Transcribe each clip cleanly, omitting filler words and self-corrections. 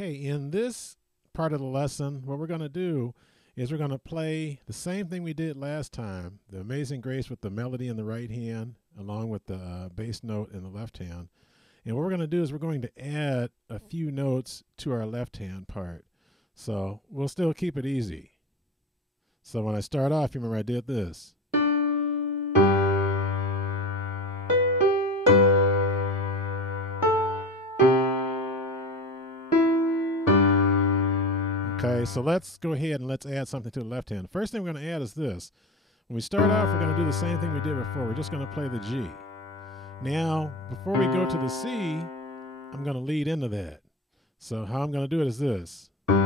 Okay, in this part of the lesson, what we're going to do is we're going to play the same thing we did last time, the Amazing Grace with the melody in the right hand along with the bass note in the left hand. And what we're going to do is we're going to add a few notes to our left hand part. So we'll still keep it easy. So when I start off, you remember I did this. Okay, so let's go ahead and let's add something to the left hand. First thing we're going to add is this. When we start off, we're going to do the same thing we did before. We're just going to play the G. Now, before we go to the C, I'm going to lead into that. So how I'm going to do it is this. And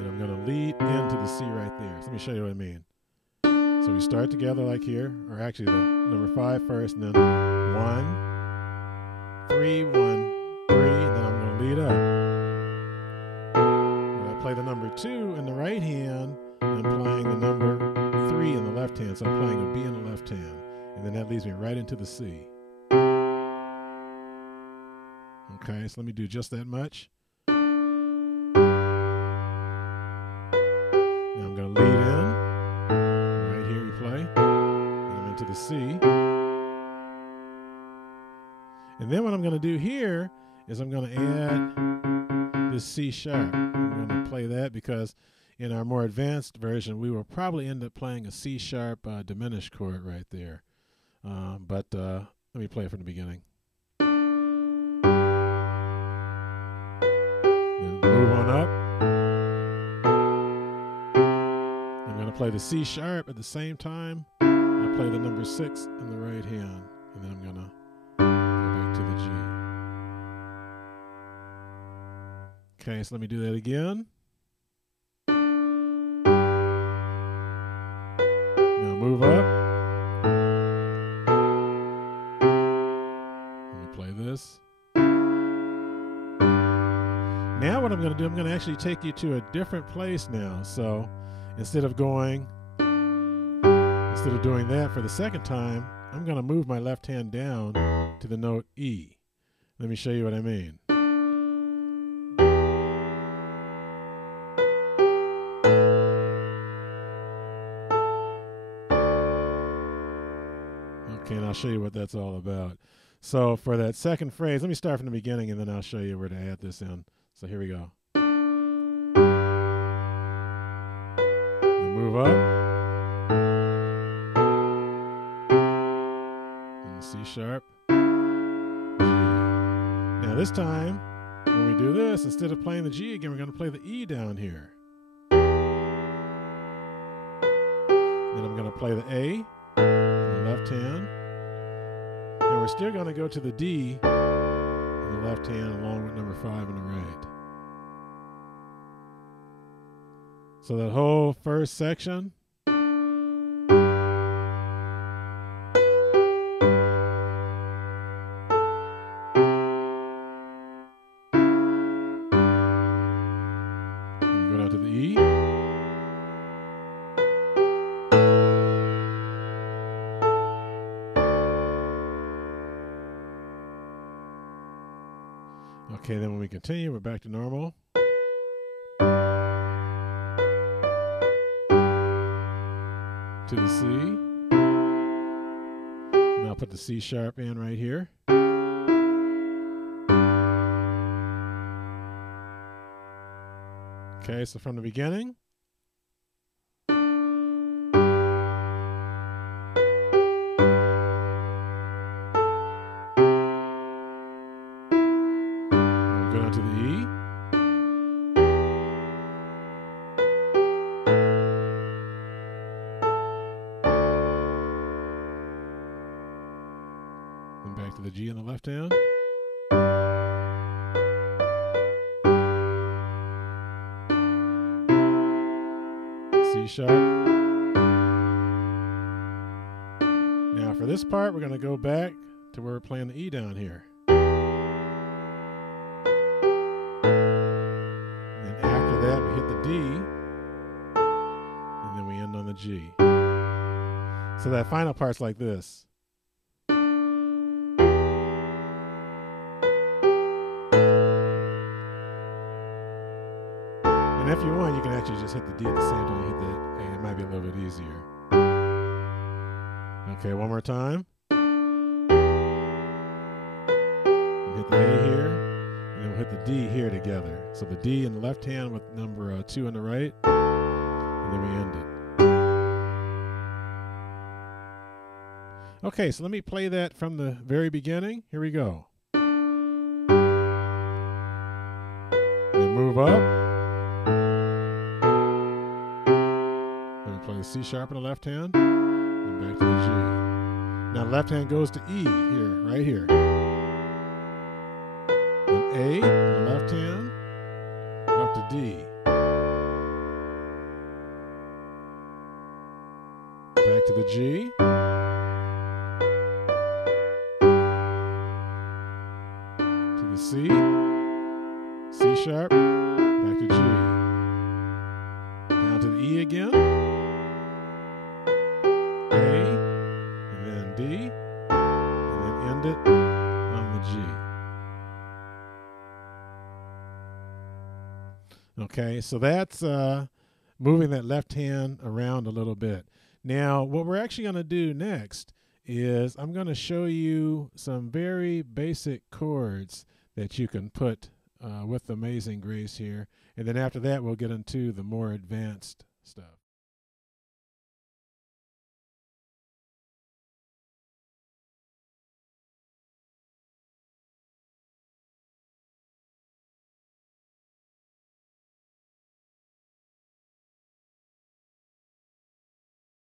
I'm going to lead into the C right there. So let me show you what I mean. So we start together like here, or actually the number 5 first, and then 1, 3, 1, 3, and then I'm going to lead up. Play the number 2 in the right hand, and I'm playing the number 3 in the left hand. So I'm playing a B in the left hand. And then that leads me right into the C. Okay, so let me do just that much. Now I'm going to lead in. Right here we play. And I'm into the C. And then what I'm going to do here is I'm going to add this C sharp. I'm going to play that because in our more advanced version, we will probably end up playing a C sharp diminished chord right there. But let me play it from the beginning. Then move on up. I'm going to play the C sharp at the same time. I'll play the number 6 in the right hand. And then I'm going to go back to the G. Okay, so let me do that again. Now move up. Let me play this. Now what I'm going to do, I'm going to actually take you to a different place now. So instead of doing that for the second time, I'm going to move my left hand down to the note E. Let me show you what I mean. Okay, and I'll show you what that's all about. So for that second phrase, let me start from the beginning and then I'll show you where to add this in. So here we go. And move up. And C sharp. G. Now this time, when we do this, instead of playing the G again, we're going to play the E down here. Then I'm going to play the A in the left hand. And we're still going to go to the D in the left hand along with number 5 in the right. So that whole first section. And you go down to the E. Okay, then when we continue, we're back to normal. To the C. Now I'll put the C sharp in right here. Okay, so from the beginning. Go down to the E. Then back to the G in the left hand. C sharp. Now for this part, we're going to go back to where we're playing the E down here. That we hit the D and then we end on the G. So that final part's like this. And if you want, you can actually just hit the D at the same time you hit the A. It might be a little bit easier. Okay, one more time. And hit the A here, and then we'll hit the D here together. So the D in the left hand with number 2 on the right, and then we end it. Okay, so let me play that from the very beginning. Here we go. And then move up. Then we play the C sharp in the left hand, and back to the G. Now left hand goes to E here, right here. Then A in the left hand, up to D. Back to the G. C, C sharp, back to G, down to the E again, A, and then D, and then end it on the G. Okay, so that's moving that left hand around a little bit. Now, what we're actually going to do next is I'm going to show you some very basic chords that you can put with Amazing Grace here. And then after that, we'll get into the more advanced stuff.